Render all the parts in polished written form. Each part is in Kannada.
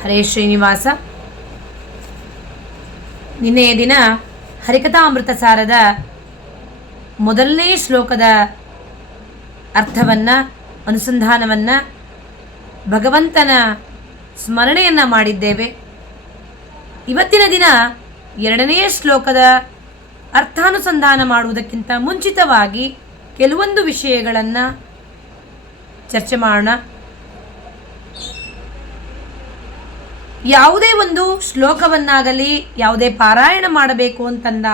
ಹರೇ ಶ್ರೀನಿವಾಸ. ನಿನ್ನೆಯ ದಿನ ಹರಿಕಥಾಮೃತ ಸಾರದ ಮೊದಲನೇ ಶ್ಲೋಕದ ಅರ್ಥವನ್ನು, ಅನುಸಂಧಾನವನ್ನು, ಭಗವಂತನ ಸ್ಮರಣೆಯನ್ನು ಮಾಡಿದ್ದೇವೆ. ಇವತ್ತಿನ ದಿನ ಎರಡನೆಯ ಶ್ಲೋಕದ ಅರ್ಥಾನುಸಂಧಾನ ಮಾಡುವುದಕ್ಕಿಂತ ಮುಂಚಿತವಾಗಿ ಕೆಲವೊಂದು ವಿಷಯಗಳನ್ನು ಚರ್ಚೆ ಮಾಡೋಣ. ಯಾವುದೇ ಒಂದು ಶ್ಲೋಕವನ್ನಾಗಲಿ, ಯಾವುದೇ ಪಾರಾಯಣ ಮಾಡಬೇಕು ಅಂತಂದ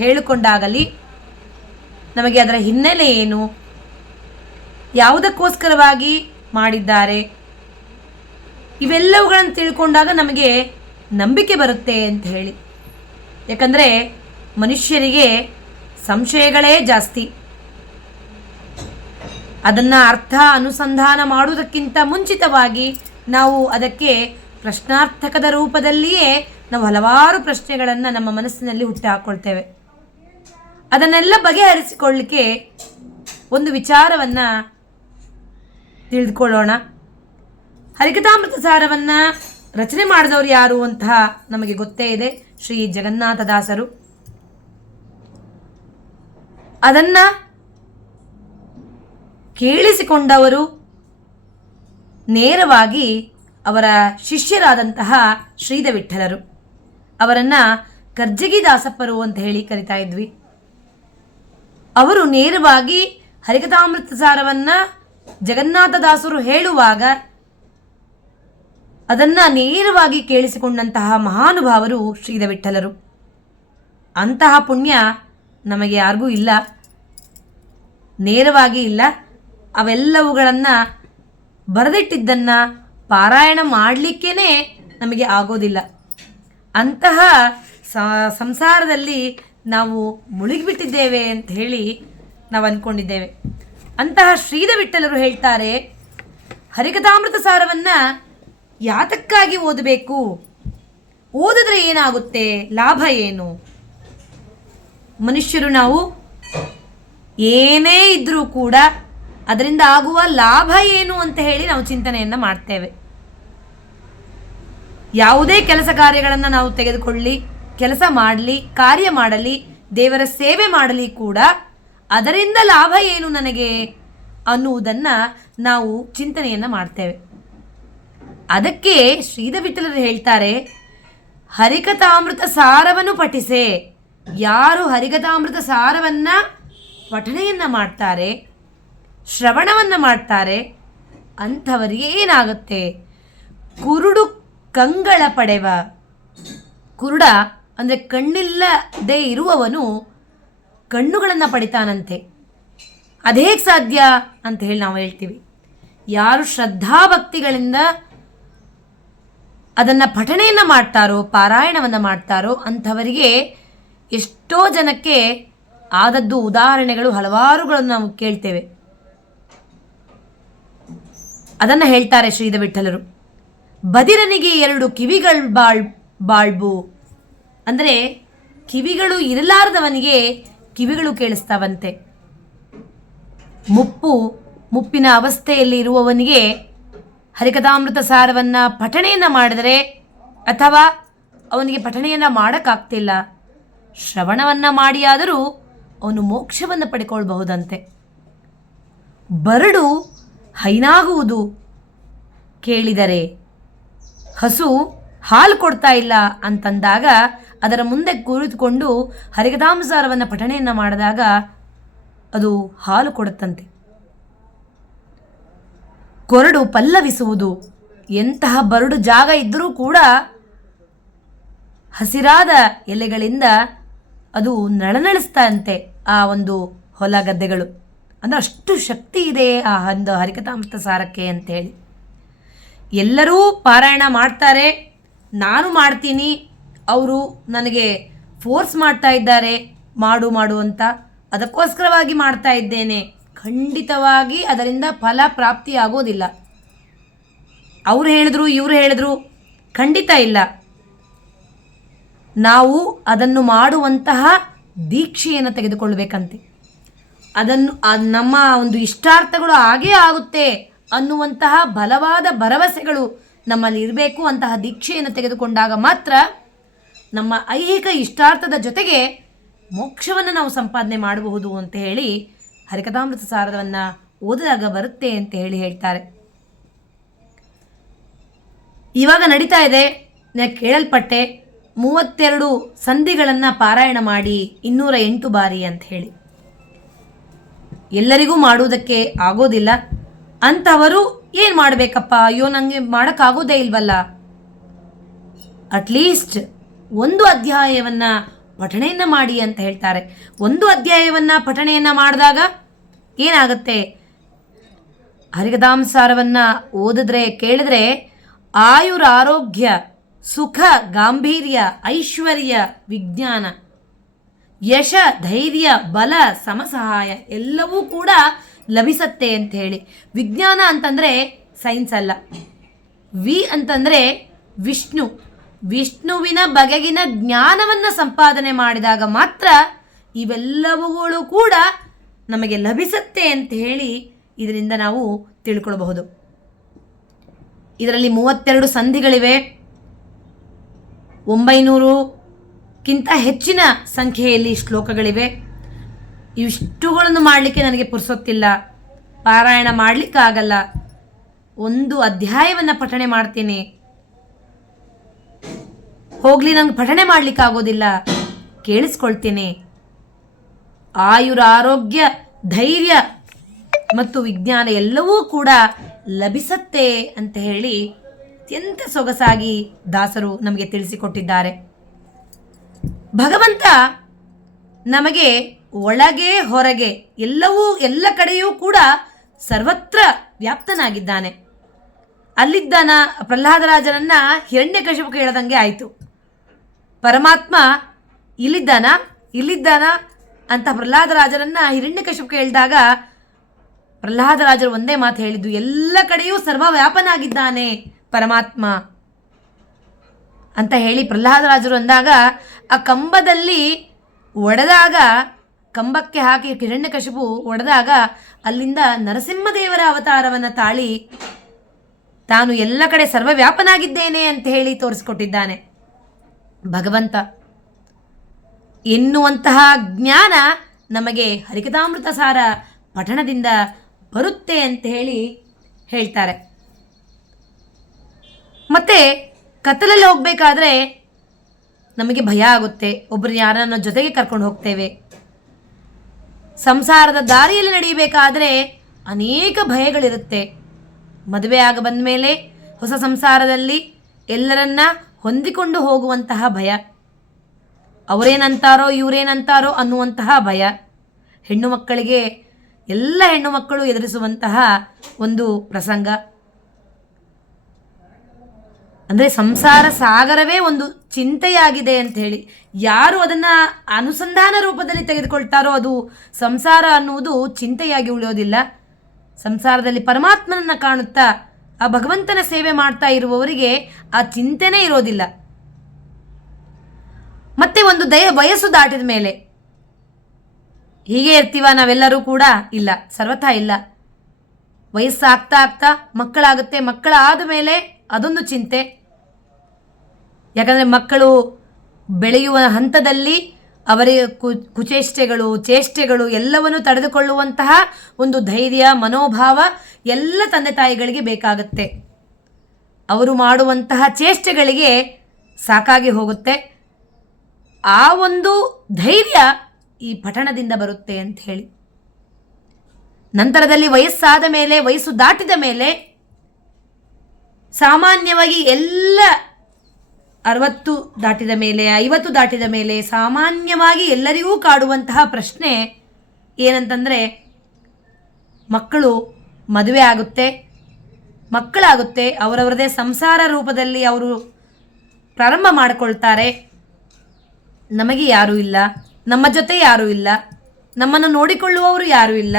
ಹೇಳಿಕೊಂಡಾಗಲಿ ನಮಗೆ ಅದರ ಹಿನ್ನೆಲೆ ಏನು, ಯಾವುದಕ್ಕೋಸ್ಕರವಾಗಿ ಮಾಡಿದ್ದಾರೆ, ಇವೆಲ್ಲವುಗಳನ್ನು ತಿಳ್ಕೊಂಡಾಗ ನಮಗೆ ನಂಬಿಕೆ ಬರುತ್ತೆ ಅಂತ ಹೇಳಿ. ಯಾಕಂದರೆ ಮನುಷ್ಯರಿಗೆ ಸಂಶಯಗಳೇ ಜಾಸ್ತಿ. ಅದನ್ನು ಅರ್ಥ ಅನುಸಂಧಾನ ಮಾಡುವುದಕ್ಕಿಂತ ಮುಂಚಿತವಾಗಿ ನಾವು ಅದಕ್ಕೆ ಪ್ರಶ್ನಾರ್ಥಕದ ರೂಪದಲ್ಲಿಯೇ ನಾವು ಹಲವಾರು ಪ್ರಶ್ನೆಗಳನ್ನು ನಮ್ಮ ಮನಸ್ಸಿನಲ್ಲಿ ಹುಟ್ಟು ಹಾಕ್ಕೊಳ್ತೇವೆ. ಅದನ್ನೆಲ್ಲ ಬಗೆಹರಿಸಿಕೊಳ್ಳಲಿಕ್ಕೆ ಒಂದು ವಿಚಾರವನ್ನು ತಿಳಿದುಕೊಳ್ಳೋಣ. ಹರಿಕಥಾಮೃತ ಸಾರವನ್ನು ರಚನೆ ಮಾಡಿದವರು ಯಾರು ಅಂತ ನಮಗೆ ಗೊತ್ತೇ ಇದೆ, ಶ್ರೀ ಜಗನ್ನಾಥದಾಸರು. ಅದನ್ನು ಕೇಳಿಸಿಕೊಂಡವರು ನೇರವಾಗಿ ಅವರ ಶಿಷ್ಯರಾದಂತಹ ಶ್ರೀಧ ವಿಠಲರು. ಅವರನ್ನು ಕರ್ಜಗಿ ದಾಸಪ್ಪರು ಅಂತ ಹೇಳಿ ಕರಿತಾ ಇದ್ವಿ. ಅವರು ನೇರವಾಗಿ ಹರಿಕಥಾಮೃತ ಸಾರವನ್ನು ಜಗನ್ನಾಥದಾಸರು ಹೇಳುವಾಗ ಅದನ್ನು ನೇರವಾಗಿ ಕೇಳಿಸಿಕೊಂಡಂತಹ ಮಹಾನುಭಾವರು ಶ್ರೀಧ ವಿಠಲರು. ಅಂತಹ ಪುಣ್ಯ ನಮಗೆ ಯಾರಿಗೂ ಇಲ್ಲ, ನೇರವಾಗಿ ಇಲ್ಲ. ಅವೆಲ್ಲವುಗಳನ್ನು ಬರೆದಿಟ್ಟಿದ್ದನ್ನು ಪಾರಾಯಣ ಮಾಡಲಿಕ್ಕೇ ನಮಗೆ ಆಗೋದಿಲ್ಲ. ಅಂತಹ ಸಂಸಾರದಲ್ಲಿ ನಾವು ಮುಳುಗಿಬಿಟ್ಟಿದ್ದೇವೆ ಅಂತ ಹೇಳಿ ನಾವು ಅಂದ್ಕೊಂಡಿದ್ದೇವೆ. ಅಂತಹ ಶ್ರೀಧ ವಿಠಲರು ಹೇಳ್ತಾರೆ, ಹರಿಕಥಾಮೃತ ಸಾರವನ್ನು ಯಾತಕ್ಕಾಗಿ ಓದಬೇಕು, ಓದಿದ್ರೆ ಏನಾಗುತ್ತೆ, ಲಾಭ ಏನು, ಮನುಷ್ಯರು ನಾವು ಏನೇ ಇದ್ದರೂ ಕೂಡ ಅದರಿಂದ ಆಗುವ ಲಾಭ ಏನು ಅಂತ ಹೇಳಿ ನಾವು ಚಿಂತನೆಯನ್ನು ಮಾಡ್ತೇವೆ. ಯಾವುದೇ ಕೆಲಸ ಕಾರ್ಯಗಳನ್ನು ನಾವು ತೆಗೆದುಕೊಳ್ಳಿ, ಕೆಲಸ ಮಾಡಲಿ, ಕಾರ್ಯ ಮಾಡಲಿ, ದೇವರ ಸೇವೆ ಮಾಡಲಿ ಕೂಡ ಅದರಿಂದ ಲಾಭ ಏನು ನನಗೆ ಅನ್ನುವುದನ್ನು ನಾವು ಚಿಂತನೆಯನ್ನು ಮಾಡ್ತೇವೆ. ಅದಕ್ಕೆ ಶ್ರೀಧ ವಿಠಲರು ಹೇಳ್ತಾರೆ, ಹರಿಕಥಾಮೃತ ಸಾರವನ್ನು ಪಠಿಸೆ. ಯಾರು ಹರಿಕಥಾಮೃತ ಸಾರವನ್ನು ಪಠಣೆಯನ್ನು ಮಾಡ್ತಾರೆ, ಶ್ರವಣವನ್ನು ಮಾಡ್ತಾರೆ, ಅಂಥವರಿಗೆ ಏನಾಗುತ್ತೆ, ಕುರುಡು ಕಂಗಳ ಪಡೆವ. ಕುರುಡ ಅಂದರೆ ಕಣ್ಣಿಲ್ಲದೆ ಇರುವವನು ಕಣ್ಣುಗಳನ್ನು ಪಡಿತಾನಂತೆ. ಅದೇಗೆ ಸಾಧ್ಯ ಅಂತ ಹೇಳಿ ನಾವು ಹೇಳ್ತೀವಿ. ಯಾರು ಶ್ರದ್ಧಾಭಕ್ತಿಗಳಿಂದ ಅದನ್ನು ಪಠಣೆಯನ್ನು ಮಾಡ್ತಾರೋ, ಪಾರಾಯಣವನ್ನು ಮಾಡ್ತಾರೋ ಅಂಥವರಿಗೆ ಎಷ್ಟೋ ಜನಕ್ಕೆ ಆದದ್ದು ಉದಾಹರಣೆಗಳು ಹಲವಾರುಗಳನ್ನು ನಾವು ಕೇಳ್ತೇವೆ. ಅದನ್ನು ಹೇಳ್ತಾರೆ ಶ್ರೀಧ ವಿಠಲರು. ಬದಿರನಿಗೆ 2 ಕಿವಿಗಳು ಬಾಳ್ಬು ಅಂದರೆ ಕಿವಿಗಳು ಇರಲಾರದವನಿಗೆ ಕಿವಿಗಳು ಕೇಳಿಸ್ತಾವಂತೆ. ಮುಪ್ಪಿನ ಅವಸ್ಥೆಯಲ್ಲಿ ಇರುವವನಿಗೆ ಹರಿಕಥಾಮೃತ ಸಾರವನ್ನು ಪಠಣೆಯನ್ನು ಮಾಡಿದರೆ, ಅಥವಾ ಅವನಿಗೆ ಪಠಣೆಯನ್ನು ಮಾಡೋಕ್ಕಾಗ್ತಿಲ್ಲ, ಶ್ರವಣವನ್ನು ಮಾಡಿಯಾದರೂ ಅವನು ಮೋಕ್ಷವನ್ನು ಪಡ್ಕೊಳ್ಬಹುದಂತೆ. ಬರಡು ಹೈನಾಗುವುದು ಕೇಳಿದರೆ, ಹಸು ಹಾಲು ಕೊಡ್ತಾ ಇಲ್ಲ ಅಂತಂದಾಗ ಅದರ ಮುಂದೆ ಕುಳಿತುಕೊಂಡು ಹರಿಕಥಾಮೃತ ಸಾರವನ್ನು ಪಠಣೆಯನ್ನು ಮಾಡಿದಾಗ ಅದು ಹಾಲು ಕೊಡುತ್ತಂತೆ. ಕೊರಡು ಪಲ್ಲವಿಸುವುದು, ಎಂತಹ ಬರಡು ಜಾಗ ಇದ್ದರೂ ಕೂಡ ಹಸಿರಾದ ಎಲೆಗಳಿಂದ ಅದು ನಳನಳಿಸ್ತಂತೆ ಆ ಒಂದು ಹೊಲ ಗದ್ದೆಗಳು. ಅಂದರೆ ಅಷ್ಟು ಶಕ್ತಿ ಇದೆ ಆ ಒಂದು ಹರಿಕಥಾಮೃತ ಸಾರಕ್ಕೆ ಅಂತೇಳಿ. ಎಲ್ಲರೂ ಪಾರಾಯಣ ಮಾಡ್ತಾರೆ, ನಾನು ಮಾಡ್ತೀನಿ, ಅವರು ನನಗೆ ಫೋರ್ಸ್ ಮಾಡ್ತಾ ಇದ್ದಾರೆ ಮಾಡು ಅಂತ, ಅದಕ್ಕೋಸ್ಕರವಾಗಿ ಮಾಡ್ತಾ ಇದ್ದೇನೆ, ಖಂಡಿತವಾಗಿ ಅದರಿಂದ ಫಲ ಪ್ರಾಪ್ತಿ ಆಗೋದಿಲ್ಲ. ಅವರು ಹೇಳಿದ್ರು, ಇವರು ಹೇಳಿದ್ರು, ಖಂಡಿತ ಇಲ್ಲ. ನಾವು ಅದನ್ನು ಮಾಡುವಂತಹ ದೀಕ್ಷೆಯನ್ನು ತೆಗೆದುಕೊಳ್ಳಬೇಕಂತೆ. ಅದನ್ನು ನಮ್ಮ ಒಂದು ಇಷ್ಟಾರ್ಥಗಳು ಆಗೇ ಆಗುತ್ತೆ ಅನ್ನುವಂತಹ ಬಲವಾದ ಭರವಸೆಗಳು ನಮ್ಮಲ್ಲಿ ಇರಬೇಕು. ಅಂತಹ ದೀಕ್ಷೆಯನ್ನು ತೆಗೆದುಕೊಂಡಾಗ ಮಾತ್ರ ನಮ್ಮ ಐಹಿಕ ಇಷ್ಟಾರ್ಥದ ಜೊತೆಗೆ ಮೋಕ್ಷವನ್ನು ನಾವು ಸಂಪಾದನೆ ಮಾಡಬಹುದು ಅಂತ ಹೇಳಿ ಹರಿಕಥಾಮೃತ ಸಾರವನ್ನು ಓದಿದಾಗ ಬರುತ್ತೆ ಅಂತ ಹೇಳ್ತಾರೆ. ಇವಾಗ ನಡೀತಾ ಇದೆ, ನಾನು ಕೇಳಲ್ಪಟ್ಟೆ 32 ಸಂಧಿಗಳನ್ನು ಪಾರಾಯಣ ಮಾಡಿ 208 ಬಾರಿ ಅಂತ ಹೇಳಿ. ಎಲ್ಲರಿಗೂ ಮಾಡುವುದಕ್ಕೆ ಆಗೋದಿಲ್ಲ. ಅಂಥವರು ಏನು ಮಾಡಬೇಕಪ್ಪ? ಅಯ್ಯೋ, ನನಗೆ ಮಾಡೋಕ್ಕಾಗೋದೇ ಇಲ್ವಲ್ಲ. ಅಟ್ಲೀಸ್ಟ್ ಒಂದು ಅಧ್ಯಾಯವನ್ನು ಪಠಣೆಯನ್ನು ಮಾಡಿ ಅಂತ ಹೇಳ್ತಾರೆ. ಒಂದು ಅಧ್ಯಾಯವನ್ನು ಪಠಣೆಯನ್ನು ಮಾಡಿದಾಗ ಏನಾಗುತ್ತೆ? ಹರಿಕಥಾಮೃತಸಾರವನ್ನು ಓದಿದ್ರೆ ಕೇಳಿದ್ರೆ ಆಯುರ, ಆರೋಗ್ಯ, ಸುಖ, ಗಾಂಭೀರ್ಯ, ಐಶ್ವರ್ಯ, ವಿಜ್ಞಾನ, ಯಶ, ಧೈರ್ಯ, ಬಲ, ಸಮಸಹಾಯ ಎಲ್ಲವೂ ಕೂಡ ಲಭಿಸತ್ತೆ ಅಂತ ಹೇಳಿ. ವಿಜ್ಞಾನ ಅಂತಂದರೆ ಸೈನ್ಸ್ ಅಲ್ಲ. ವಿ ಅಂತಂದರೆ ವಿಷ್ಣು. ವಿಷ್ಣುವಿನ ಬಗೆಗಿನ ಜ್ಞಾನವನ್ನು ಸಂಪಾದನೆ ಮಾಡಿದಾಗ ಮಾತ್ರ ಇವೆಲ್ಲವುಗಳು ಕೂಡ ನಮಗೆ ಲಭಿಸತ್ತೆ ಅಂತ ಹೇಳಿ ಇದರಿಂದ ನಾವು ತಿಳ್ಕೊಳ್ಬಹುದು. ಇದರಲ್ಲಿ 32 ಸಂಧಿಗಳಿವೆ. 900ಕ್ಕಿಂತ ಹೆಚ್ಚಿನ ಸಂಖ್ಯೆಯಲ್ಲಿ ಶ್ಲೋಕಗಳಿವೆ. ಇಷ್ಟುಗಳನ್ನು ಮಾಡಲಿಕ್ಕೆ ನನಗೆ ಪುರ್ಸೊತ್ತಿಲ್ಲ, ಪಾರಾಯಣ ಮಾಡಲಿಕ್ಕಾಗಲ್ಲ. ಒಂದು ಅಧ್ಯಾಯವನ್ನು ಪಠಣೆ ಮಾಡ್ತೀನಿ, ಹೋಗ್ಲಿ, ನಂಗೆ ಪಠಣೆ ಮಾಡಲಿಕ್ಕಾಗೋದಿಲ್ಲ, ಕೇಳಿಸ್ಕೊಳ್ತೀನಿ. ಆಯುರ, ಆರೋಗ್ಯ, ಧೈರ್ಯ ಮತ್ತು ವಿಜ್ಞಾನ ಎಲ್ಲವೂ ಕೂಡ ಲಭಿಸತ್ತೆ ಅಂತ ಹೇಳಿ ಅತ್ಯಂತ ಸೊಗಸಾಗಿ ದಾಸರು ನಮಗೆ ತಿಳಿಸಿಕೊಟ್ಟಿದ್ದಾರೆ. ಭಗವಂತ ನಮಗೆ ಒಳಗೆ ಹೊರಗೆ ಎಲ್ಲ ಕಡೆಯೂ ಕೂಡ ಸರ್ವತ್ರ ವ್ಯಾಪ್ತನಾಗಿದ್ದಾನೆ. ಅಲ್ಲಿದ್ದಾನ ಪ್ರಹ್ಲಾದರಾಜನನ್ನ ಹಿರಣ್ಯಕಶಿಪು ಕೇಳದಂಗೆ ಆಯಿತು. ಪರಮಾತ್ಮ ಇಲ್ಲಿದ್ದಾನ ಅಂತ ಪ್ರಹ್ಲಾದರಾಜರನ್ನ ಹಿರಣ್ಯಕಶಿಪು ಕೇಳಿದಾಗ ಪ್ರಹ್ಲಾದರಾಜರು ಒಂದೇ ಮಾತು ಹೇಳಿದ್ದು, ಎಲ್ಲ ಕಡೆಯೂ ಸರ್ವವ್ಯಾಪನಾಗಿದ್ದಾನೆ ಪರಮಾತ್ಮ ಅಂತ ಹೇಳಿ ಪ್ರಹ್ಲಾದರಾಜರು ಅಂದಾಗ ಆ ಕಂಬದಲ್ಲಿ ಒಡೆದಾಗ, ಕಂಬಕ್ಕೆ ಹಾಕಿ ಹಿರಣ್ಯಕಶಿಪು ಒಡೆದಾಗ ಅಲ್ಲಿಂದ ನರಸಿಂಹದೇವರ ಅವತಾರವನ್ನು ತಾಳಿ ತಾನು ಎಲ್ಲ ಕಡೆ ಸರ್ವವ್ಯಾಪನಾಗಿದ್ದೇನೆ ಅಂತ ಹೇಳಿ ತೋರಿಸಿಕೊಟ್ಟಿದ್ದಾನೆ ಭಗವಂತ ಎನ್ನುವಂತಹ ಜ್ಞಾನ ನಮಗೆ ಹರಿಕಥಾಮೃತ ಸಾರ ಪಠಣದಿಂದ ಬರುತ್ತೆ ಅಂತ ಹೇಳಿ ಹೇಳ್ತಾರೆ. ಮತ್ತೆ ಕತ್ತಲಲ್ಲಿ ಹೋಗಬೇಕಾದ್ರೆ ನಮಗೆ ಭಯ ಆಗುತ್ತೆ. ಒಬ್ಬರು ಯಾರನ್ನ ಜೊತೆಗೆ ಕರ್ಕೊಂಡು ಹೋಗ್ತೇವೆ. ಸಂಸಾರದ ದಾರಿಯಲ್ಲಿ ನಡೆಯಬೇಕಾದ್ರೆ ಅನೇಕ ಭಯಗಳಿರುತ್ತೆ. ಮದುವೆ ಆಗ ಬಂದ ಮೇಲೆ ಹೊಸ ಸಂಸಾರದಲ್ಲಿ ಎಲ್ಲರನ್ನ ಹೊಂದಿಕೊಂಡು ಹೋಗುವಂತಹ ಭಯ, ಅವರೇನಂತಾರೋ ಇವರೇನಂತಾರೋ ಅನ್ನುವಂತಹ ಭಯ, ಹೆಣ್ಣು ಮಕ್ಕಳಿಗೆ ಎಲ್ಲ ಹೆಣ್ಣು ಮಕ್ಕಳು ಎದುರಿಸುವಂತಹ ಒಂದು ಪ್ರಸಂಗ. ಅಂದರೆ ಸಂಸಾರ ಸಾಗರವೇ ಒಂದು ಚಿಂತೆಯಾಗಿದೆ ಅಂತ ಹೇಳಿ ಯಾರು ಅದನ್ನು ಅನುಸಂಧಾನ ರೂಪದಲ್ಲಿ ತೆಗೆದುಕೊಳ್ತಾರೋ ಅದು ಸಂಸಾರ ಅನ್ನುವುದು ಚಿಂತೆಯಾಗಿ ಉಳಿಯೋದಿಲ್ಲ. ಸಂಸಾರದಲ್ಲಿ ಪರಮಾತ್ಮನನ್ನು ಕಾಣುತ್ತಾ ಆ ಭಗವಂತನ ಸೇವೆ ಮಾಡ್ತಾ ಇರುವವರಿಗೆ ಆ ಚಿಂತೆನೇ ಇರೋದಿಲ್ಲ. ಮತ್ತೆ ಒಂದು ವಯಸ್ಸು ದಾಟಿದ ಮೇಲೆ ಹೀಗೆ ಇರ್ತೀವ ನಾವೆಲ್ಲರೂ ಕೂಡ? ಇಲ್ಲ, ಸರ್ವಥಾ ಇಲ್ಲ. ವಯಸ್ಸಾಗ್ತಾ ಆಗ್ತಾ ಮಕ್ಕಳಾಗುತ್ತೆ. ಮಕ್ಕಳಾದ ಮೇಲೆ ಅದೊಂದು ಚಿಂತೆ. ಯಾಕಂದರೆ ಮಕ್ಕಳು ಬೆಳೆಯುವ ಹಂತದಲ್ಲಿ ಅವರಿಗೆ ಕುಚೇಷ್ಟೆಗಳು, ಚೇಷ್ಟೆಗಳು ಎಲ್ಲವನ್ನು ತಡೆದುಕೊಳ್ಳುವಂತಹ ಒಂದು ಧೈರ್ಯ, ಮನೋಭಾವ ಎಲ್ಲ ತಂದೆ ತಾಯಿಗಳಿಗೆ ಬೇಕಾಗುತ್ತೆ. ಅವರು ಮಾಡುವಂತಹ ಚೇಷ್ಟೆಗಳಿಗೆ ಸಾಕಾಗಿ ಹೋಗುತ್ತೆ. ಆ ಒಂದು ಧೈರ್ಯ ಈ ಪಠಣದಿಂದ ಬರುತ್ತೆ ಅಂತ ಹೇಳಿ. ನಂತರದಲ್ಲಿ ವಯಸ್ಸಾದ ಮೇಲೆ, ವಯಸ್ಸು ದಾಟಿದ ಮೇಲೆ ಸಾಮಾನ್ಯವಾಗಿ ಎಲ್ಲ 60 ದಾಟಿದ ಮೇಲೆ, 50 ದಾಟಿದ ಮೇಲೆ ಸಾಮಾನ್ಯವಾಗಿ ಎಲ್ಲರಿಗೂ ಕಾಡುವಂತಹ ಪ್ರಶ್ನೆ ಏನಂತಂದರೆ, ಮಕ್ಕಳು ಮದುವೆ ಆಗುತ್ತೆ, ಮಕ್ಕಳಾಗುತ್ತೆ, ಅವರವರದೇ ಸಂಸಾರ ರೂಪದಲ್ಲಿ ಅವರು ಪ್ರಾರಂಭ ಮಾಡಿಕೊಳ್ತಾರೆ. ನಮಗೆ ಯಾರೂ ಇಲ್ಲ, ನಮ್ಮ ಜೊತೆ ಯಾರೂ ಇಲ್ಲ, ನಮ್ಮನ್ನು ನೋಡಿಕೊಳ್ಳುವವರು ಯಾರೂ ಇಲ್ಲ.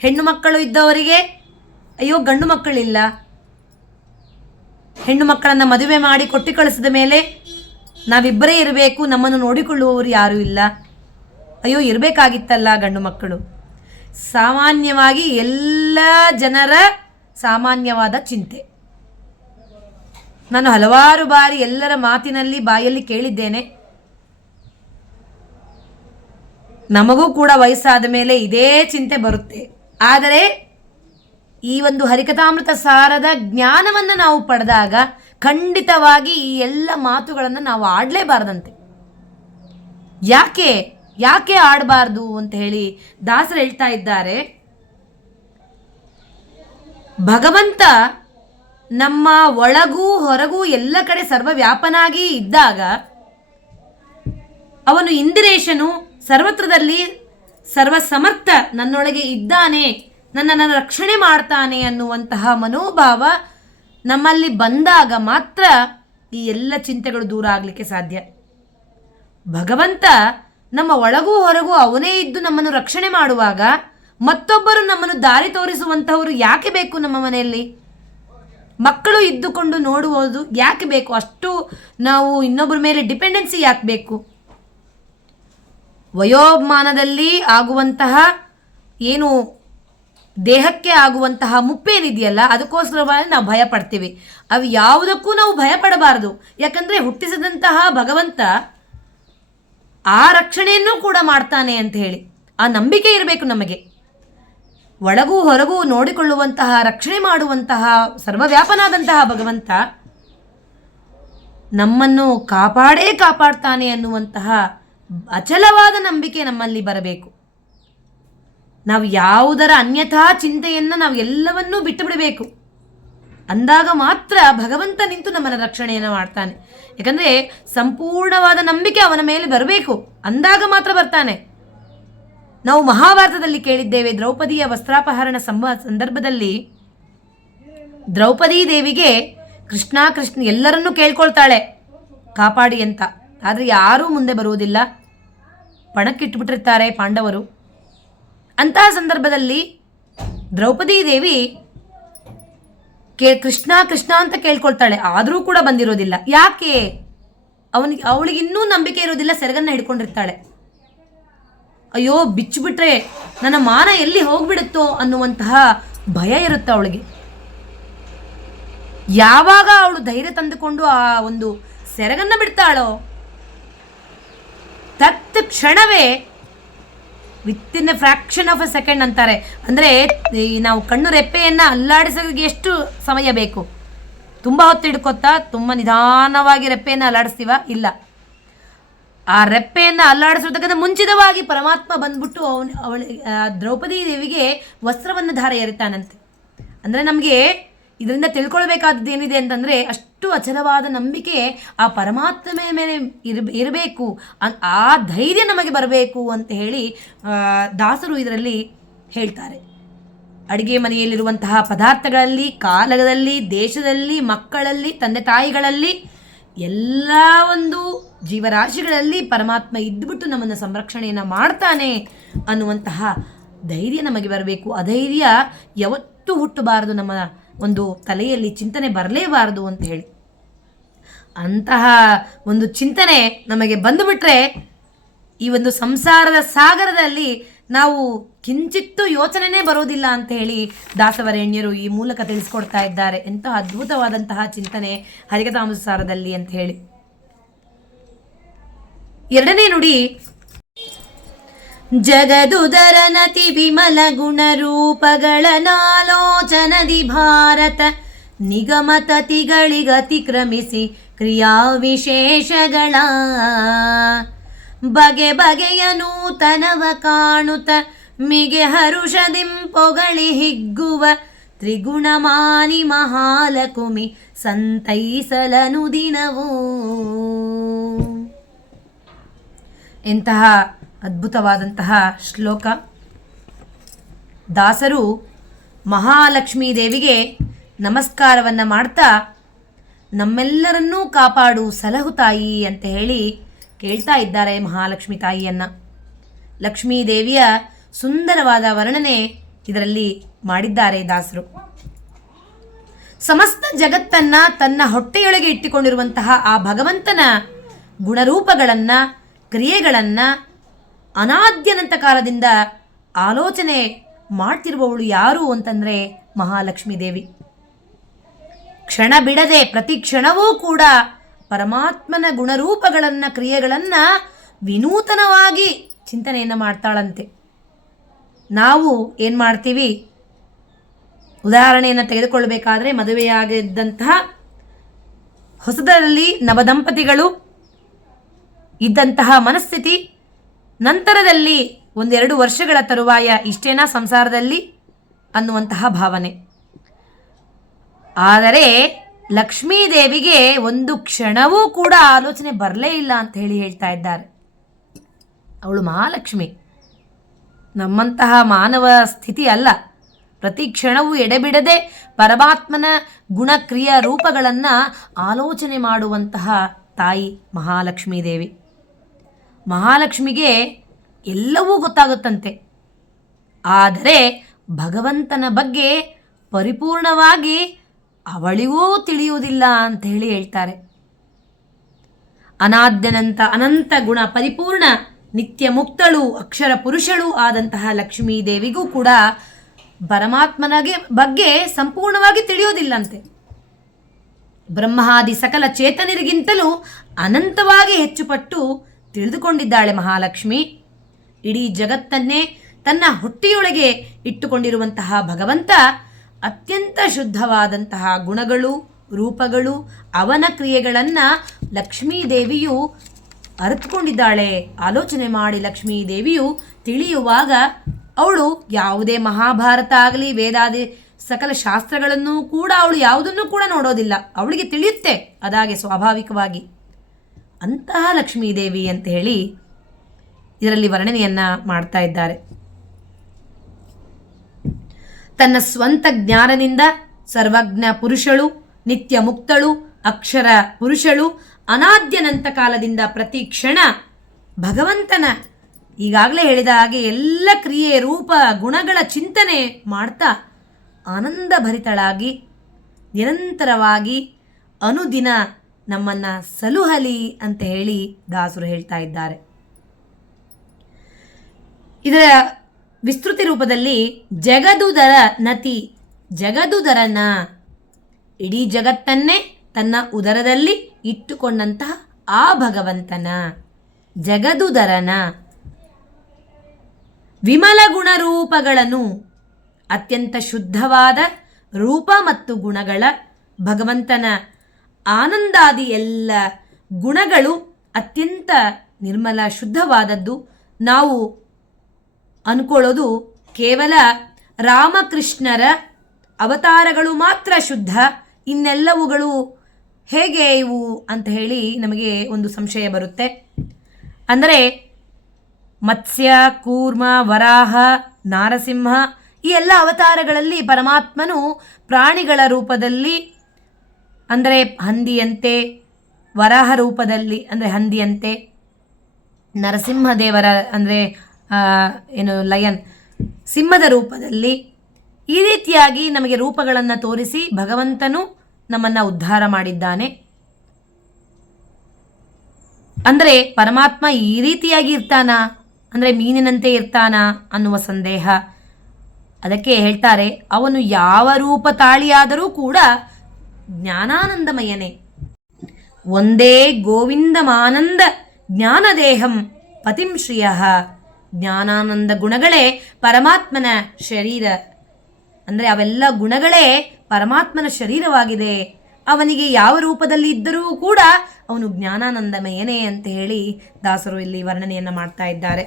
ಹೆಣ್ಣು ಮಕ್ಕಳು ಇದ್ದವರಿಗೆ ಅಯ್ಯೋ ಗಂಡು ಮಕ್ಕಳಿಲ್ಲ. ಹೆಣ್ಣು ಮಕ್ಕಳನ್ನು ಮದುವೆ ಮಾಡಿ ಕೊಟ್ಟು ಕಳಿಸಿದ ಮೇಲೆ ನಾವಿಬ್ಬರೇ ಇರಬೇಕು, ನಮ್ಮನ್ನು ನೋಡಿಕೊಳ್ಳುವವರು ಯಾರೂ ಇಲ್ಲ. ಅಯ್ಯೋ ಇರಬೇಕಾಗಿತ್ತಲ್ಲ ಗಂಡು ಮಕ್ಕಳು. ಸಾಮಾನ್ಯವಾಗಿ ಎಲ್ಲ ಜನರ ಸಾಮಾನ್ಯವಾದ ಚಿಂತೆ. ನಾನು ಹಲವಾರು ಬಾರಿ ಎಲ್ಲರ ಮಾತಿನಲ್ಲಿ ಬಾಯಲ್ಲಿ ಕೇಳಿದ್ದೇನೆ. ನಮಗೂ ಕೂಡ ವಯಸ್ಸಾದ ಮೇಲೆ ಇದೇ ಚಿಂತೆ ಬರುತ್ತೆ. ಆದರೆ ಈ ಒಂದು ಹರಿಕಥಾಮೃತ ಸಾರದ ಜ್ಞಾನವನ್ನು ನಾವು ಪಡೆದಾಗ ಖಂಡಿತವಾಗಿ ಈ ಎಲ್ಲ ಮಾತುಗಳನ್ನು ನಾವು ಆಡಲೇಬಾರ್ದಂತೆ. ಯಾಕೆ ಆಡಬಾರ್ದು ಅಂತ ಹೇಳಿ ದಾಸರು ಹೇಳ್ತಾ ಇದ್ದಾರೆ. ಭಗವಂತ ನಮ್ಮ ಒಳಗೂ ಹೊರಗೂ ಎಲ್ಲ ಕಡೆ ಸರ್ವವ್ಯಾಪನಾಗಿ ಇದ್ದಾಗ ಅವನು ಇಂದಿರೇಶನು ಸರ್ವತ್ರದಲ್ಲಿ ಸರ್ವಸಮರ್ಥ ನನ್ನೊಳಗೆ ಇದ್ದಾನೆ, ನನ್ನನ್ನು ರಕ್ಷಣೆ ಮಾಡ್ತಾನೆ ಅನ್ನುವಂತಹ ಮನೋಭಾವ ನಮ್ಮಲ್ಲಿ ಬಂದಾಗ ಮಾತ್ರ ಈ ಎಲ್ಲ ಚಿಂತೆಗಳು ದೂರ ಆಗಲಿಕ್ಕೆ ಸಾಧ್ಯ. ಭಗವಂತ ನಮ್ಮ ಒಳಗೂ ಹೊರಗೂ ಅವನೇ ಇದ್ದು ನಮ್ಮನ್ನು ರಕ್ಷಣೆ ಮಾಡುವಾಗ ಮತ್ತೊಬ್ಬರು ನಮ್ಮನ್ನು ದಾರಿ ತೋರಿಸುವಂತಹವರು ಯಾಕೆ ಬೇಕು? ನಮ್ಮ ಮನೆಯಲ್ಲಿ ಮಕ್ಕಳು ಇದ್ದುಕೊಂಡು ನೋಡುವುದು ಯಾಕೆ ಬೇಕು? ಅಷ್ಟು ನಾವು ಇನ್ನೊಬ್ಬರ ಮೇಲೆ ಡಿಪೆಂಡೆನ್ಸಿ ಯಾಕೆ ಬೇಕು? ವಯೋಮಾನದಲ್ಲಿ ಆಗುವಂತಹ ಏನು ದೇಹಕ್ಕೆ ಆಗುವಂತಹ ಮುಪ್ಪೇನಿದೆಯಲ್ಲ, ಅದಕ್ಕೋಸ್ಕರವಾಗಿ ನಾವು ಭಯ ಪಡ್ತೀವಿ. ಅವು ಯಾವುದಕ್ಕೂ ನಾವು ಭಯ ಪಡಬಾರದು. ಯಾಕಂದರೆ ಹುಟ್ಟಿಸಿದಂತಹ ಭಗವಂತ ಆ ರಕ್ಷಣೆಯನ್ನು ಕೂಡ ಮಾಡ್ತಾನೆ ಅಂತ ಹೇಳಿ ಆ ನಂಬಿಕೆ ಇರಬೇಕು ನಮಗೆ. ಒಳಗೂ ಹೊರಗೂ ನೋಡಿಕೊಳ್ಳುವಂತಹ, ರಕ್ಷಣೆ ಮಾಡುವಂತಹ ಸರ್ವವ್ಯಾಪನಾದಂತಹ ಭಗವಂತ ನಮ್ಮನ್ನು ಕಾಪಾಡ್ತಾನೆ ಅನ್ನುವಂತಹ ಅಚಲವಾದ ನಂಬಿಕೆ ನಮ್ಮಲ್ಲಿ ಬರಬೇಕು. ನಾವು ಯಾವುದರ ಅನ್ಯಥಾ ಚಿಂತೆಯನ್ನು ನಾವು ಎಲ್ಲವನ್ನೂ ಬಿಟ್ಟು ಬಿಡಬೇಕು. ಅಂದಾಗ ಮಾತ್ರ ಭಗವಂತ ನಿಂತು ನಮ್ಮನ್ನು ರಕ್ಷಣೆಯನ್ನು ಮಾಡ್ತಾನೆ. ಯಾಕಂದರೆ ಸಂಪೂರ್ಣವಾದ ನಂಬಿಕೆ ಅವನ ಮೇಲೆ ಬರಬೇಕು, ಅಂದಾಗ ಮಾತ್ರ ಬರ್ತಾನೆ. ನಾವು ಮಹಾಭಾರತದಲ್ಲಿ ಕೇಳಿದ್ದೇವೆ, ದ್ರೌಪದಿಯ ವಸ್ತ್ರಾಪಹರಣ ಸಂದರ್ಭದಲ್ಲಿ ದ್ರೌಪದಿ ದೇವಿಗೆ ಕೃಷ್ಣ ಎಲ್ಲರನ್ನೂ ಕೇಳ್ಕೊಳ್ತಾಳೆ ಕಾಪಾಡಿ ಅಂತ. ಆದರೆ ಯಾರೂ ಮುಂದೆ ಬರುವುದಿಲ್ಲ, ಪಣಕ್ಕಿಟ್ಟುಬಿಟ್ಟಿರ್ತಾರೆ ಪಾಂಡವರು. ಅಂತಹ ಸಂದರ್ಭದಲ್ಲಿ ದ್ರೌಪದಿ ದೇವಿ ಕೃಷ್ಣ ಅಂತ ಕೇಳ್ಕೊಳ್ತಾಳೆ, ಆದರೂ ಕೂಡ ಬಂದಿರೋದಿಲ್ಲ. ಯಾಕೆ? ಅವಳಿಗೆ ಇನ್ನೂ ನಂಬಿಕೆ ಇರೋದಿಲ್ಲ, ಸೆರಗನ್ನ ಹಿಡ್ಕೊಂಡಿರ್ತಾಳೆ. ಅಯ್ಯೋ ಬಿಚ್ಚಿಬಿಟ್ರೆ ನನ್ನ ಮಾನ ಎಲ್ಲಿ ಹೋಗ್ಬಿಡುತ್ತೋ ಅನ್ನುವಂತಹ ಭಯ ಇರುತ್ತೆ ಅವಳಿಗೆ. ಯಾವಾಗ ಅವಳು ಧೈರ್ಯ ತಂದುಕೊಂಡು ಆ ಒಂದು ಸೆರಗನ್ನ ಬಿಡ್ತಾಳೋ ತತ್ ಕ್ಷಣವೇ within A fraction of A second ಅಂತಾರೆ. ಅಂದರೆ ನಾವು ಕಣ್ಣು ರೆಪ್ಪೆಯನ್ನು ಅಲ್ಲಾಡಿಸೋದಕ್ಕೆ ಎಷ್ಟು ಸಮಯ ಬೇಕು? ತುಂಬ ಹೊತ್ತು ಹಿಡ್ಕೊತ್ತಾ ತುಂಬ ನಿಧಾನವಾಗಿ ರೆಪ್ಪೆಯನ್ನು ಅಲ್ಲಾಡಿಸ್ತೀವ? ಇಲ್ಲ. ಆ ರೆಪ್ಪೆಯನ್ನು ಅಲ್ಲಾಡಿಸೋದಕ್ಕಿಂತ ಮುಂಚಿತವಾಗಿ ಪರಮಾತ್ಮ ಬಂದ್ಬಿಟ್ಟು ದ್ರೌಪದಿ ದೇವಿಗೆ ವಸ್ತ್ರವನ್ನು ಧಾರೆ ಎರಿತಾನಂತೆ. ಅಂದರೆ ನಮಗೆ ಇದರಿಂದ ತಿಳ್ಕೊಳ್ಬೇಕಾದದ್ದು ಏನಿದೆ ಅಂತಂದರೆ, ಅಷ್ಟು ಅಚಲವಾದ ನಂಬಿಕೆ ಆ ಪರಮಾತ್ಮ ಮೇಲೆ ಇರಬೇಕು, ಆ ಧೈರ್ಯ ನಮಗೆ ಬರಬೇಕು ಅಂತ ಹೇಳಿ ದಾಸರು ಇದರಲ್ಲಿ ಹೇಳ್ತಾರೆ. ಅಡುಗೆ ಮನೆಯಲ್ಲಿರುವಂತಹ ಪದಾರ್ಥಗಳಲ್ಲಿ, ಕಾಲದಲ್ಲಿ, ದೇಶದಲ್ಲಿ, ಮಕ್ಕಳಲ್ಲಿ, ತಂದೆ ತಾಯಿಗಳಲ್ಲಿ, ಎಲ್ಲ ಒಂದು ಜೀವರಾಶಿಗಳಲ್ಲಿ ಪರಮಾತ್ಮ ಇದ್ದುಬಿಟ್ಟು ನಮ್ಮನ್ನು ಸಂರಕ್ಷಣೆಯನ್ನು ಮಾಡ್ತಾನೆ ಅನ್ನುವಂತಹ ಧೈರ್ಯ ನಮಗೆ ಬರಬೇಕು. ಅಧೈರ್ಯ ಯಾವತ್ತೂ ಹುಟ್ಟಬಾರದು, ನಮ್ಮ ಒಂದು ತಲೆಯಲ್ಲಿ ಚಿಂತನೆ ಬರಲೇಬಾರದು ಅಂತ ಹೇಳಿ. ಅಂತಹ ಒಂದು ಚಿಂತನೆ ನಮಗೆ ಬಂದುಬಿಟ್ರೆ ಈ ಒಂದು ಸಂಸಾರದ ಸಾಗರದಲ್ಲಿ ನಾವು ಕಿಂಚಿತ್ತೂ ಯೋಚನೆನೇ ಬರೋದಿಲ್ಲ ಅಂತ ಹೇಳಿ ದಾಸವರೇಣ್ಯರು ಈ ಮೂಲಕ ತಿಳಿಸ್ಕೊಡ್ತಾ ಇದ್ದಾರೆ. ಎಂಥ ಅದ್ಭುತವಾದಂತಹ ಚಿಂತನೆ ಹರಿಕಥಾಮೃತ ಸಾರದಲ್ಲಿ ಅಂತ ಹೇಳಿ. ಎರಡನೇ ನುಡಿ, ಜಗದುದರನತಿ ವಿಮಲ ಗುಣರೂಪಗಳ ನಾಲೋಚನದಿ ಭಾರತ ನಿಗಮತತಿಗಳಿಗತಿಕ್ರಮಿಸಿ ಕ್ರಿಯಾ ವಿಶೇಷಗಳ ಬಗೆ ಬಗೆಯ ನೂತನವ ಕಾಣುತ್ತ ಮಿಗೆ ಹರುಷದಿಂಪೊಗಳಿ ಹಿಗ್ಗುವ ತ್ರಿಗುಣಮಾನಿ ಮಹಾಲಕುಮಿ ಸಂತೈಸಲನು ದಿನವೂ. ಎಂತಹ ಅದ್ಭುತವಾದಂತಹ ಶ್ಲೋಕ. ದಾಸರು ಮಹಾಲಕ್ಷ್ಮೀ ದೇವಿಗೆ ನಮಸ್ಕಾರವನ್ನು ಮಾಡ್ತಾ ನಮ್ಮೆಲ್ಲರನ್ನೂ ಕಾಪಾಡು ಸಲಹು ತಾಯಿ ಅಂತ ಹೇಳಿ ಕೇಳ್ತಾ ಇದ್ದಾರೆ ಮಹಾಲಕ್ಷ್ಮಿ ತಾಯಿಯನ್ನು. ಲಕ್ಷ್ಮೀ ದೇವಿಯ ಸುಂದರವಾದ ವರ್ಣನೆ ಇದರಲ್ಲಿ ಮಾಡಿದ್ದಾರೆ ದಾಸರು. ಸಮಸ್ತ ಜಗತ್ತನ್ನು ತನ್ನ ಹೊಟ್ಟೆಯೊಳಗೆ ಇಟ್ಟುಕೊಂಡಿರುವಂತಹ ಆ ಭಗವಂತನ ಗುಣರೂಪಗಳನ್ನು, ಕ್ರಿಯೆಗಳನ್ನು ಅನಾದ್ಯನಂತ ಕಾಲದಿಂದ ಆಲೋಚನೆ ಮಾಡ್ತಿರುವವಳು ಯಾರು ಅಂತಂದರೆ ಮಹಾಲಕ್ಷ್ಮೀ ದೇವಿ. ಕ್ಷಣ ಬಿಡದೆ ಪ್ರತಿ ಕ್ಷಣವೂ ಕೂಡ ಪರಮಾತ್ಮನ ಗುಣರೂಪಗಳನ್ನು, ಕ್ರಿಯೆಗಳನ್ನು ವಿನೂತನವಾಗಿ ಚಿಂತನೆಯನ್ನು ಮಾಡ್ತಾಳಂತೆ. ನಾವು ಏನು ಮಾಡ್ತೀವಿ? ಉದಾಹರಣೆಯನ್ನು ತೆಗೆದುಕೊಳ್ಳಬೇಕಾದ್ರೆ, ಮದುವೆಯಾಗಿದ್ದಂತಹ ಹೊಸದರಲ್ಲಿ ನವದಂಪತಿಗಳು ಇದ್ದಂತಹ ಮನಸ್ಥಿತಿ, ನಂತರದಲ್ಲಿ 1-2 ವರ್ಷಗಳ ತರುವಾಯ ಇಷ್ಟೇನಾ ಸಂಸಾರದಲ್ಲಿ ಅನ್ನುವಂತಹ ಭಾವನೆ. ಆದರೆ ಲಕ್ಷ್ಮೀದೇವಿಗೆ ಒಂದು ಕ್ಷಣವೂ ಕೂಡ ಆಲೋಚನೆ ಬರಲೇ ಇಲ್ಲ ಅಂತ ಹೇಳ್ತಾ ಇದ್ದಾರೆ. ಅವಳು ಮಹಾಲಕ್ಷ್ಮಿ, ನಮ್ಮಂತಹ ಮಾನವ ಸ್ಥಿತಿ ಅಲ್ಲ. ಪ್ರತಿ ಕ್ಷಣವೂ ಎಡೆಬಿಡದೆ ಪರಮಾತ್ಮನ ಗುಣಕ್ರಿಯ ರೂಪಗಳನ್ನು ಆಲೋಚನೆ ಮಾಡುವಂತಹ ತಾಯಿ ಮಹಾಲಕ್ಷ್ಮೀ ದೇವಿ. ಮಹಾಲಕ್ಷ್ಮಿಗೆ ಎಲ್ಲವೂ ಗೊತ್ತಾಗುತ್ತಂತೆ, ಆದರೆ ಭಗವಂತನ ಬಗ್ಗೆ ಪರಿಪೂರ್ಣವಾಗಿ ಅವಳಿಗೂ ತಿಳಿಯುವುದಿಲ್ಲ ಅಂತ ಹೇಳ್ತಾರೆ. ಅನಾದ್ಯನಂತ ಅನಂತ ಗುಣ ಪರಿಪೂರ್ಣ ನಿತ್ಯ ಮುಕ್ತಳು ಅಕ್ಷರ ಪುರುಷಳು ಆದಂತಹ ಲಕ್ಷ್ಮೀ ದೇವಿಗೂ ಕೂಡ ಪರಮಾತ್ಮನಿಗೆ ಬಗ್ಗೆ ಸಂಪೂರ್ಣವಾಗಿ ತಿಳಿಯೋದಿಲ್ಲಂತೆ. ಬ್ರಹ್ಮಾದಿ ಸಕಲ ಚೇತನರಿಗಿಂತಲೂ ಅನಂತವಾಗಿ ಹೆಚ್ಚುಪಟ್ಟು ತಿಳಿದುಕೊಂಡಿದ್ದಾಳೆ ಮಹಾಲಕ್ಷ್ಮಿ. ಇಡೀ ಜಗತ್ತನ್ನೇ ತನ್ನ ಹೊಟ್ಟೆಯೊಳಗೆ ಇಟ್ಟುಕೊಂಡಿರುವಂತಹ ಭಗವಂತ ಅತ್ಯಂತ ಶುದ್ಧವಾದಂತಹ ಗುಣಗಳು, ರೂಪಗಳು, ಅವನ ಕ್ರಿಯೆಗಳನ್ನು ಲಕ್ಷ್ಮೀ ದೇವಿಯು ಅರಿತುಕೊಂಡಿದ್ದಾಳೆ. ಆಲೋಚನೆ ಮಾಡಿ ಲಕ್ಷ್ಮೀ ದೇವಿಯು ತಿಳಿಯುವಾಗ ಅವಳು ಯಾವುದೇ ಮಹಾಭಾರತ ಆಗಲಿ, ವೇದಾದಿ ಸಕಲ ಶಾಸ್ತ್ರಗಳನ್ನು ಕೂಡ ಅವಳು ಯಾವುದನ್ನು ಕೂಡ ನೋಡೋದಿಲ್ಲ. ಅವಳಿಗೆ ತಿಳಿಯುತ್ತೆ ಅದಾಗೆ ಸ್ವಾಭಾವಿಕವಾಗಿ. ಅಂತಹ ಲಕ್ಷ್ಮೀ ದೇವಿ ಅಂತ ಹೇಳಿ ಇದರಲ್ಲಿ ವರ್ಣನೆಯನ್ನು ಮಾಡ್ತಾ ಇದ್ದಾರೆ. ತನ್ನ ಸ್ವಂತ ಜ್ಞಾನದಿಂದ ಸರ್ವಜ್ಞ ಪುರುಷಳು, ನಿತ್ಯ ಮುಕ್ತಳು, ಅಕ್ಷರ ಪುರುಷಳು, ಅನಾದ್ಯನಂತ ಕಾಲದಿಂದ ಪ್ರತಿ ಕ್ಷಣ ಭಗವಂತನ ಈಗಾಗಲೇ ಹೇಳಿದ ಹಾಗೆ ಎಲ್ಲ ಕ್ರಿಯೆ, ರೂಪ, ಗುಣಗಳ ಚಿಂತನೆ ಮಾಡ್ತಾ ಆನಂದ ಭರಿತಳಾಗಿ ನಿರಂತರವಾಗಿ ಅನುದಿನ ನಮ್ಮನ್ನು ಸಲುಹಲಿ ಅಂತ ಹೇಳಿ ದಾಸರು ಹೇಳ್ತಾ ಇದ್ದಾರೆ. ಇದರ ವಿಸ್ತೃತಿ ರೂಪದಲ್ಲಿ ಜಗದುದರ ನತಿ, ಜಗದುದರನ, ಇಡೀ ಜಗತ್ತನ್ನೇ ತನ್ನ ಉದರದಲ್ಲಿ ಇಟ್ಟುಕೊಂಡಂತಹ ಆ ಭಗವಂತನ, ಜಗದುದರನ ವಿಮಲ ಗುಣರೂಪಗಳನ್ನು, ಅತ್ಯಂತ ಶುದ್ಧವಾದ ರೂಪ ಮತ್ತು ಗುಣಗಳ ಭಗವಂತನ ಆನಂದಾದಿ ಎಲ್ಲ ಗುಣಗಳು ಅತ್ಯಂತ ನಿರ್ಮಲ ಶುದ್ಧವಾದದ್ದು. ನಾವು ಅಂದ್ಕೊಳ್ಳೋದು ಕೇವಲ ರಾಮಕೃಷ್ಣರ ಅವತಾರಗಳು ಮಾತ್ರ ಶುದ್ಧ, ಇನ್ನೆಲ್ಲವುಗಳು ಹೇಗೆ ಇವು ಅಂತ ಹೇಳಿ ನಮಗೆ ಒಂದು ಸಂಶಯ ಬರುತ್ತೆ. ಅಂದರೆ ಮತ್ಸ್ಯ, ಕೂರ್ಮ, ವರಾಹ, ನಾರಸಿಂಹ ಈ ಎಲ್ಲ ಅವತಾರಗಳಲ್ಲಿ ಪರಮಾತ್ಮನು ಪ್ರಾಣಿಗಳ ರೂಪದಲ್ಲಿ ಅಂದರೆ ಹಂದಿಯಂತೆ, ವರಾಹ ರೂಪದಲ್ಲಿ ಅಂದರೆ ಹಂದಿಯಂತೆ, ನರಸಿಂಹದೇವರ ಅಂದರೆ ಲಯನ್ ಸಿಂಹದ ರೂಪದಲ್ಲಿ, ಈ ರೀತಿಯಾಗಿ ನಮಗೆ ರೂಪಗಳನ್ನು ತೋರಿಸಿ ಭಗವಂತನು ನಮ್ಮನ್ನು ಉದ್ಧಾರ ಮಾಡಿದ್ದಾನೆ. ಅಂದರೆ ಪರಮಾತ್ಮ ಈ ರೀತಿಯಾಗಿ ಇರ್ತಾನಾ, ಅಂದರೆ ಮೀನಿನಂತೆ ಇರ್ತಾನಾ ಅನ್ನುವ ಸಂದೇಹ. ಅದಕ್ಕೆ ಹೇಳ್ತಾರೆ, ಅವನು ಯಾವ ರೂಪ ತಾಳಿಯಾದರೂ ಕೂಡ ಜ್ಞಾನಾನಂದಮಯನೇ. ಒಂದೇ ಗೋವಿಂದಮಾನಂದ ಜ್ಞಾನದೇಹಂ ಪತಿಂ ಶ್ರಿಯ. ಜ್ಞಾನಾನಂದ ಗುಣಗಳೇ ಪರಮಾತ್ಮನ ಶರೀರ, ಅಂದರೆ ಅವೆಲ್ಲ ಗುಣಗಳೇ ಪರಮಾತ್ಮನ ಶರೀರವಾಗಿದೆ. ಅವನಿಗೆ ಯಾವ ರೂಪದಲ್ಲಿ ಇದ್ದರೂ ಕೂಡ ಅವನು ಜ್ಞಾನಾನಂದಮಯನೇ ಅಂತ ಹೇಳಿ ದಾಸರು ಇಲ್ಲಿ ವರ್ಣನೆಯನ್ನು ಮಾಡ್ತಾ ಇದ್ದಾರೆ.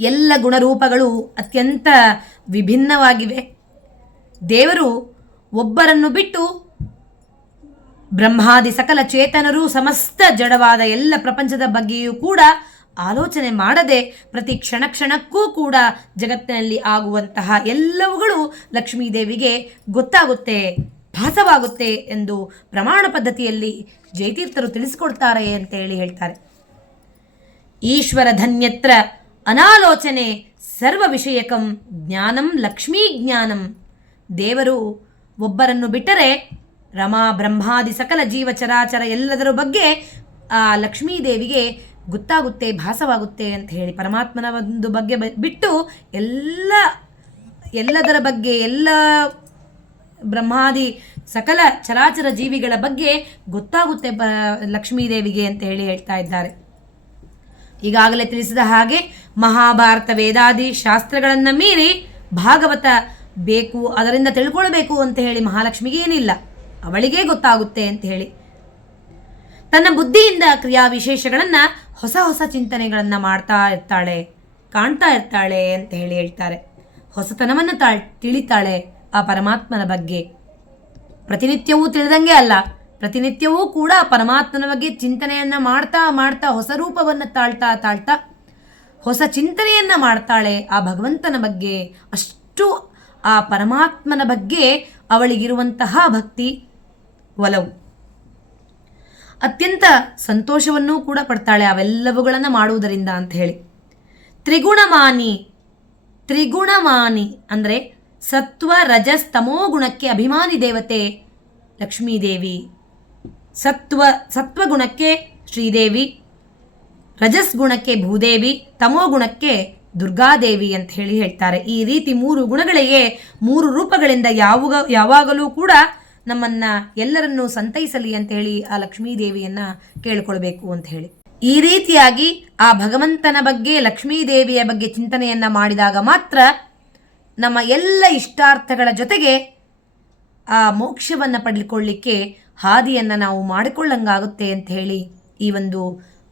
ಎಲ್ಲ ಗುಣರೂಪಗಳು ಅತ್ಯಂತ ವಿಭಿನ್ನವಾಗಿವೆ. ದೇವರು ಒಬ್ಬರನ್ನು ಬಿಟ್ಟು ಬ್ರಹ್ಮಾದಿ ಸಕಲ ಚೇತನರು ಸಮಸ್ತ ಜಡವಾದ ಎಲ್ಲ ಪ್ರಪಂಚದ ಬಗ್ಗೆಯೂ ಕೂಡ ಆಲೋಚನೆ ಮಾಡದೆ ಪ್ರತಿ ಕ್ಷಣ ಕ್ಷಣಕ್ಕೂ ಕೂಡ ಜಗತ್ತಿನಲ್ಲಿ ಆಗುವಂತಹ ಎಲ್ಲವುಗಳು ಲಕ್ಷ್ಮೀದೇವಿಗೆ ಗೊತ್ತಾಗುತ್ತೆ, ಭಾಸವಾಗುತ್ತೆ ಎಂದು ಪ್ರಮಾಣ ಪದ್ಧತಿಯಲ್ಲಿ ಜಯತೀರ್ಥರು ತಿಳಿಸಿಕೊಡ್ತಾರೆ ಅಂತೇಳಿ ಹೇಳ್ತಾರೆ. ಈಶ್ವರ ಧನ್ಯತ್ರ ಅನಾಲೋಚನೆ ಸರ್ವ ವಿಷಯಕಂ ಜ್ಞಾನಂ ಲಕ್ಷ್ಮೀ ಜ್ಞಾನಂ. ದೇವರು ಒಬ್ಬರನ್ನು ಬಿಟ್ಟರೆ ರಮಾ ಬ್ರಹ್ಮಾದಿ ಸಕಲ ಜೀವ ಚರಾಚರ ಎಲ್ಲದರ ಬಗ್ಗೆ ಆ ಲಕ್ಷ್ಮೀದೇವಿಗೆ ಗೊತ್ತಾಗುತ್ತೆ, ಭಾಸವಾಗುತ್ತೆ ಅಂತ ಹೇಳಿ ಪರಮಾತ್ಮನ ಒಂದು ಬಗ್ಗೆ ಬಿಟ್ಟು ಎಲ್ಲ ಎಲ್ಲದರ ಬಗ್ಗೆ, ಎಲ್ಲ ಬ್ರಹ್ಮಾದಿ ಸಕಲ ಚರಾಚರ ಜೀವಿಗಳ ಬಗ್ಗೆ ಗೊತ್ತಾಗುತ್ತೆ ಲಕ್ಷ್ಮೀದೇವಿಗೆ ಅಂತ ಹೇಳಿ ಹೇಳ್ತಾ ಇದ್ದಾರೆ. ಈಗಾಗಲೇ ತಿಳಿಸಿದ ಹಾಗೆ ಮಹಾಭಾರತ ವೇದಾದಿ ಶಾಸ್ತ್ರಗಳನ್ನು ಮೀರಿ ಭಾಗವತ ಬೇಕು, ಅದರಿಂದ ತಿಳ್ಕೊಳ್ಬೇಕು ಅಂತ ಹೇಳಿ ಮಹಾಲಕ್ಷ್ಮಿಗೆ ಏನಿಲ್ಲ, ಅವಳಿಗೆ ಗೊತ್ತಾಗುತ್ತೆ ಅಂತ ಹೇಳಿ ತನ್ನ ಬುದ್ಧಿಯಿಂದ ಕ್ರಿಯಾ ವಿಶೇಷಗಳನ್ನು ಹೊಸ ಹೊಸ ಚಿಂತನೆಗಳನ್ನು ಮಾಡ್ತಾ ಇರ್ತಾಳೆ, ಕಾಣ್ತಾ ಇರ್ತಾಳೆ ಅಂತ ಹೇಳಿ ಹೇಳ್ತಾರೆ. ಹೊಸತನವನ್ನು ತಿಳಿತಾಳೆ ಆ ಪರಮಾತ್ಮನ ಬಗ್ಗೆ. ಪ್ರತಿನಿತ್ಯವೂ ತಿಳಿದಂಗೆ ಅಲ್ಲ, ಪ್ರತಿನಿತ್ಯವೂ ಕೂಡ ಪರಮಾತ್ಮನ ಬಗ್ಗೆ ಚಿಂತನೆಯನ್ನು ಮಾಡ್ತಾ ಮಾಡ್ತಾ ಹೊಸ ರೂಪವನ್ನು ತಾಳ್ತಾ ಹೊಸ ಚಿಂತನೆಯನ್ನು ಮಾಡ್ತಾಳೆ ಆ ಭಗವಂತನ ಬಗ್ಗೆ. ಅಷ್ಟು ಆ ಪರಮಾತ್ಮನ ಬಗ್ಗೆ ಅವಳಿಗಿರುವಂತಹ ಭಕ್ತಿ, ಒಲವು. ಅತ್ಯಂತ ಸಂತೋಷವನ್ನೂ ಕೂಡ ಪಡ್ತಾಳೆ ಅವೆಲ್ಲವುಗಳನ್ನು ಮಾಡುವುದರಿಂದ ಅಂತ ಹೇಳಿ. ತ್ರಿಗುಣಮಾನಿ ಅಂದರೆ ಸತ್ವ ರಜಸ್ ತಮೋ ಗುಣಕ್ಕೆ ಅಭಿಮಾನಿ ದೇವತೆ ಲಕ್ಷ್ಮೀದೇವಿ. ಸತ್ವಗುಣಕ್ಕೆ ಶ್ರೀದೇವಿ, ರಜಸ್ ಗುಣಕ್ಕೆ ಭೂದೇವಿ, ತಮೋ ಗುಣಕ್ಕೆ ದುರ್ಗಾದೇವಿ ಅಂತ ಹೇಳಿ ಹೇಳ್ತಾರೆ. ಈ ರೀತಿ 3 ಗುಣಗಳಿಗೆ 3 ರೂಪಗಳಿಂದ ಯಾವಾಗಲೂ ಕೂಡ ನಮ್ಮನ್ನ ಎಲ್ಲರನ್ನೂ ಸಂತೈಸಲಿ ಅಂತ ಹೇಳಿ ಆ ಲಕ್ಷ್ಮೀದೇವಿಯನ್ನ ಕೇಳಿಕೊಳ್ಬೇಕು ಅಂತ ಹೇಳಿ. ಈ ರೀತಿಯಾಗಿ ಆ ಭಗವಂತನ ಬಗ್ಗೆ, ಲಕ್ಷ್ಮೀದೇವಿಯ ಬಗ್ಗೆ ಚಿಂತನೆಯನ್ನ ಮಾಡಿದಾಗ ಮಾತ್ರ ನಮ್ಮ ಎಲ್ಲ ಇಷ್ಟಾರ್ಥಗಳ ಜೊತೆಗೆ ಆ ಮೋಕ್ಷವನ್ನು ಪಡೆದುಕೊಳ್ಳಿಕ್ಕೆ ಹಾದಿಯನ್ನು ನಾವು ಮಾಡಿಕೊಳ್ಳಂಗಾಗುತ್ತೆ ಅಂತ ಹೇಳಿ ಈ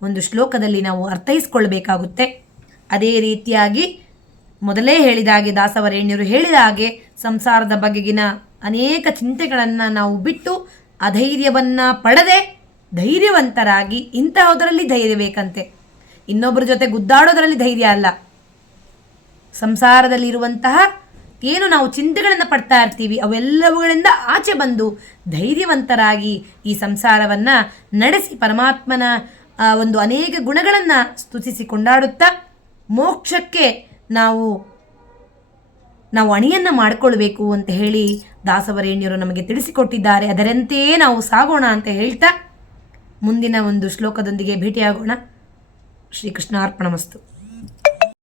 ಒಂದು ಶ್ಲೋಕದಲ್ಲಿ ನಾವು ಅರ್ಥೈಸ್ಕೊಳ್ಬೇಕಾಗುತ್ತೆ. ಅದೇ ರೀತಿಯಾಗಿ ಮೊದಲೇ ಹೇಳಿದ ಹಾಗೆ, ದಾಸವರೇಣ್ಯರು ಹೇಳಿದ ಹಾಗೆ, ಸಂಸಾರದ ಬಗೆಗಿನ ಅನೇಕ ಚಿಂತೆಗಳನ್ನು ನಾವು ಬಿಟ್ಟು ಅಧೈರ್ಯವನ್ನು ಪಡೆದೇ ಧೈರ್ಯವಂತರಾಗಿ, ಇಂತಹದರಲ್ಲಿ ಧೈರ್ಯ ಬೇಕಂತೆ, ಇನ್ನೊಬ್ಬರ ಜೊತೆ ಗುದ್ದಾಡೋದರಲ್ಲಿ ಧೈರ್ಯ ಅಲ್ಲ. ಸಂಸಾರದಲ್ಲಿರುವಂತಹ ಏನು ನಾವು ಚಿಂತೆಗಳನ್ನು ಪಡ್ತಾ ಇರ್ತೀವಿ ಅವೆಲ್ಲವುಗಳಿಂದ ಆಚೆ ಬಂದು ಧೈರ್ಯವಂತರಾಗಿ ಈ ಸಂಸಾರವನ್ನು ನಡೆಸಿ ಪರಮಾತ್ಮನ ಒಂದು ಅನೇಕ ಗುಣಗಳನ್ನು ಸ್ತುತಿಸಿ ಕೊಂಡಾಡುತ್ತಾ ಮೋಕ್ಷಕ್ಕೆ ನಾವು ಅಣಿಯನ್ನು ಮಾಡಿಕೊಳ್ಬೇಕು ಅಂತ ಹೇಳಿ ದಾಸವರೇಣ್ಯರು ನಮಗೆ ತಿಳಿಸಿಕೊಟ್ಟಿದ್ದಾರೆ. ಅದರಂತೆಯೇ ನಾವು ಸಾಗೋಣ ಅಂತ ಹೇಳ್ತಾ ಮುಂದಿನ ಒಂದು ಶ್ಲೋಕದೊಂದಿಗೆ ಭೇಟಿಯಾಗೋಣ. ಶ್ರೀಕೃಷ್ಣಾರ್ಪಣಮಸ್ತು.